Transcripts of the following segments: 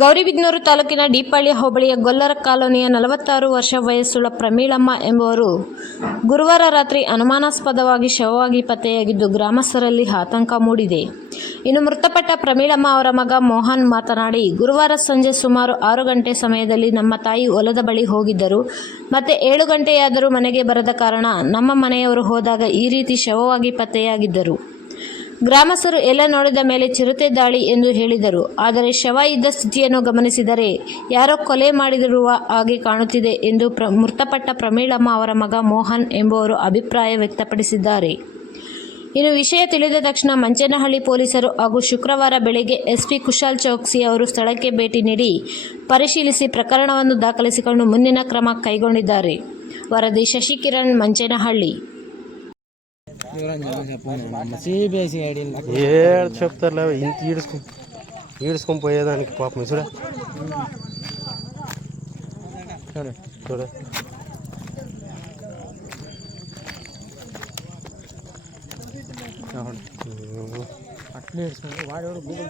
ಗೌರಿಬಿದನೂರು ತಾಲೂಕಿನ ಡಿಪಳ್ಳಿ ಹೋಬಳಿಯ ಗೊಲ್ಲರ ಕಾಲೋನಿಯ ನಲವತ್ತಾರು ವರ್ಷ ವಯಸ್ಸುಳ್ಳ ಪ್ರಮೀಳಮ್ಮ ಎಂಬುವರು ಗುರುವಾರ ರಾತ್ರಿ ಅನುಮಾನಾಸ್ಪದವಾಗಿ ಶವವಾಗಿ ಪತ್ತೆಯಾಗಿದ್ದು ಗ್ರಾಮಸ್ಥರಲ್ಲಿ ಆತಂಕ ಮೂಡಿದೆ. ಇನ್ನು ಮೃತಪಟ್ಟ ಪ್ರಮೀಳಮ್ಮ ಅವರ ಮಗ ಮೋಹನ್ ಮಾತನಾಡಿ, ಗುರುವಾರ ಸಂಜೆ ಸುಮಾರು ಆರು ಗಂಟೆ ಸಮಯದಲ್ಲಿ ನಮ್ಮ ತಾಯಿ ಹೊಲದ ಬಳಿ ಹೋಗಿದ್ದರು. ಮತ್ತೆ ಏಳು ಗಂಟೆಯಾದರೂ ಮನೆಗೆ ಬರದ ಕಾರಣ ನಮ್ಮ ಮನೆಯವರು ಹೋದಾಗ ಈ ರೀತಿ ಶವವಾಗಿ ಪತ್ತೆಯಾಗಿದ್ದರು. ಗ್ರಾಮಸ್ಥರು ಎಲ್ಲ ನೋಡಿದ ಮೇಲೆ ಚಿರತೆ ದಾಳಿ ಎಂದು ಹೇಳಿದರು. ಆದರೆ ಶವ ಇದ್ದ ಸ್ಥಿತಿಯನ್ನು ಗಮನಿಸಿದರೆ ಯಾರೋ ಕೊಲೆ ಮಾಡಿದಿರುವ ಹಾಗೆ ಕಾಣುತ್ತಿದೆ ಎಂದು ಪ್ರ, ಮೃತಪಟ್ಟ ಪ್ರಮೀಳಮ್ಮ ಅವರ ಮಗ ಮೋಹನ್ ಎಂಬುವರು ಅಭಿಪ್ರಾಯ ವ್ಯಕ್ತಪಡಿಸಿದ್ದಾರೆ. ಇನ್ನು ವಿಷಯ ತಿಳಿದ ತಕ್ಷಣ ಮಂಚೇನಹಳ್ಳಿ ಪೊಲೀಸರು ಹಾಗೂ ಶುಕ್ರವಾರ ಬೆಳಗ್ಗೆ ಎಸ್ಪಿ ಕುಶಾಲ್ ಚೌಕ್ಸಿ ಅವರು ಸ್ಥಳಕ್ಕೆ ಭೇಟಿ ನೀಡಿ ಪರಿಶೀಲಿಸಿ ಪ್ರಕರಣವನ್ನು ದಾಖಲಿಸಿಕೊಂಡು ಮುಂದಿನ ಕ್ರಮ ಕೈಗೊಂಡಿದ್ದಾರೆ. ವರದಿ ಶಶಿಕಿರಣ್, ಮಂಚೇನಹಳ್ಳಿ. ఏడు చెప్తారులే ఇంత ఈడ్చుకు ఈడ్చుకొని పోయేదానికి పాపం చూడ. చూడు చూడ. అట్లే వాడెవడు? గూగుల్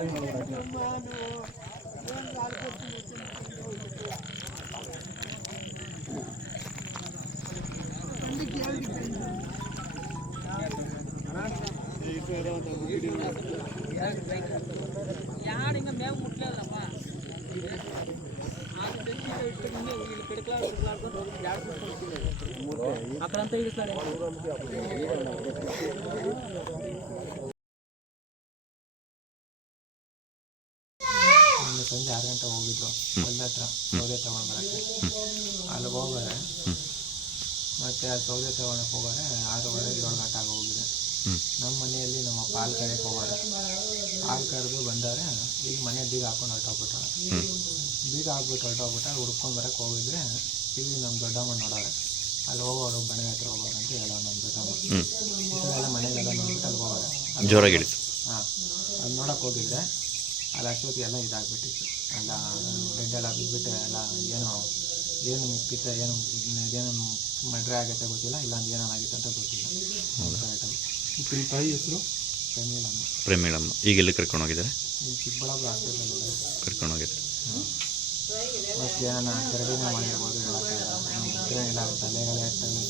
టైం కూడా అట్లా అక్కడంతా ఇస్తాడు ಒಂದು ಸಂಜೆ ಆರು ಗಂಟೆ ಹೋಗಿದ್ದು ಹೊಲ್ದ ಹತ್ರ ಸೌದೆ ತಗೊಂಡು ಬರೋಕ್ಕೆ ಅಲ್ಲಿಗೆ ಹೋಗೋರೆ ಮತ್ತೆ ಆ ಸೌದೆ ತಗೊಳಕ್ಕೆ ಹೋಗೋರೆ ಆರೂವರೆ ಏಳು ಗಂಟೆ ಆಗಿ ಹೋಗಿದೆ ನಮ್ಮ ಮನೆಯಲ್ಲಿ ನಮ್ಮ ಹಾಲು ಕರೆಯಕ್ಕೆ ಹೋಗೋರು. ಹಾಲು ಕರೆದು ಬಂದವ್ರೆ ಈಗ ಮನೆ ಬೀಗ ಹಾಕೊಂಡು ಹೊರಟೋಗ್ಬಿಟ್ಟಾರೆ ಬೀಗ ಹಾಕ್ಬಿಟ್ಟು ಹೊರಟೋಗ್ಬಿಟ್ಟಾರೆ ಹುಡ್ಕೊಂಡು ಬರೋಕ್ಕೆ ಹೋಗಿದ್ರೆ ಇಲ್ಲಿ ನಮ್ಮ ದೊಡ್ಡಮ್ಮ ನೋಡೋರೆ. ಅಲ್ಲಿ ಹೋಗೋರು ಬಣೆ ಹತ್ರ ಹೋಗೋರು ಅಂತ ಹೇಳೋ ನಮ್ಮ ದೊಡ್ಡಮ್ಮ. ಎಲ್ಲ ಮನೆಗೆಲ್ಲ ನೋಡ್ಬಿಟ್ಟು ಅಲ್ಲಿ ಹೋಗೋರು. ಜೋರಾಗಿ ಹಾಂ ಅದು ನೋಡಕ್ಕೆ ಹೋಗಿದ್ರೆ ಅಲ್ಲಿ ಅಷ್ಟೊತ್ತಿಗೆ ಎಲ್ಲ ಇದಾಗ್ಬಿಟ್ಟಿತ್ತು. ಎಲ್ಲ ಬೆಡ್ ಎಲ್ಲ ಬಿದ್ದುಬಿಟ್ಟು ಎಲ್ಲ ಏನು ಏನು ಮುಕ್ಕಿತ್ತ ಏನು ಏನು ಮಡ್ರೆ ಆಗೈತೆ ಗೊತ್ತಿಲ್ಲ ಇಲ್ಲ ಏನಾಗಿತ್ತು ಅಂತ ಗೊತ್ತಿಲ್ಲ. ಕರೆಕ್ಟಾಗಿ ನಿಮ್ಮ ತಾಯಿ ಹೆಸರು ಪ್ರಮೀಳಮ್ಮ ಪ್ರೇಮಿಳಮ್ಮ ಈಗ ಎಲ್ಲಿ ಕರ್ಕೊಂಡು ಹೋಗಿದ್ದಾರೆ? ಚಿಕ್ಕಬಳ್ಳಾಪುರ ಹಾಸ್ಪಿಟಲ್ ಕರ್ಕೊಂಡು ಹೋಗಿದ್ದಾರೆ. ಮಧ್ಯಾಹ್ನ ಏನಾನ ಕರಡಿನ ಮಾಡಿರ್ಬೋದು ಹೇಳೋಕ್ಕಾಗಲ್ಲ ಇಲ್ಲ ತಲೆಗಳೇ ತಲೆ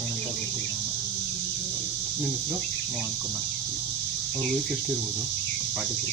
ಏನಂತ ಗೊತ್ತಿಲ್ಲ. ನಿಮ್ಮ ಹೆಸರು? ಮೋಹನ್ ಕುಮಾರ್. ಅವ್ರ ವಯಸ್ಸು ಎಷ್ಟಿರ್ಬೋದು? Forty three.